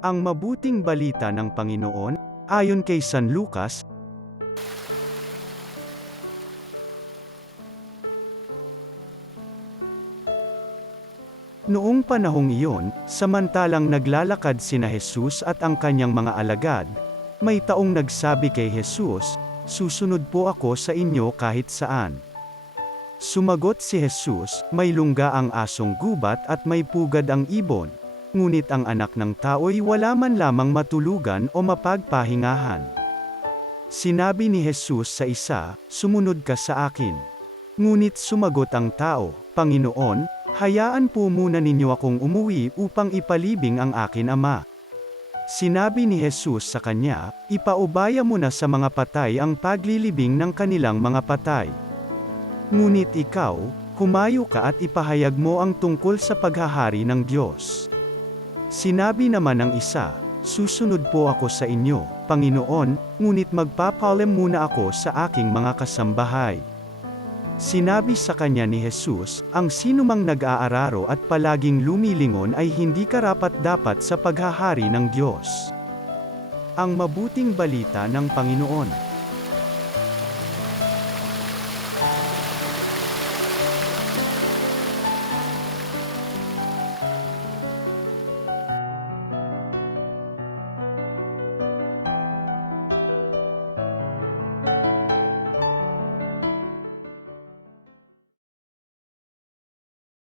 Ang mabuting balita ng Panginoon, ayon kay San Lucas. Noong panahong iyon, samantalang naglalakad sina Jesus at ang kanyang mga alagad, may taong nagsabi kay Jesus, "Susunod po ako sa inyo kahit saan." Sumagot si Jesus, "May lungga ang asong gubat at may pugad ang ibon, ngunit ang anak ng tao'y wala man lamang matulugan o mapagpahingahan." Sinabi ni Jesus sa isa, "Sumunod ka sa akin." Ngunit sumagot ang tao, "Panginoon, hayaan po muna ninyo akong umuwi upang ipalibing ang akin ama." Sinabi ni Jesus sa kanya, "Ipaubaya mo na sa mga patay ang paglilibing ng kanilang mga patay. Ngunit ikaw, humayo ka at ipahayag mo ang tungkol sa paghahari ng Diyos." Sinabi naman ng isa, "Susunod po ako sa inyo, Panginoon, ngunit magpapalam muna ako sa aking mga kasambahay." Sinabi sa kanya ni Jesus, "Ang sinumang nag-aararo at palaging lumilingon ay hindi karapat-dapat sa paghahari ng Diyos." Ang mabuting balita ng Panginoon.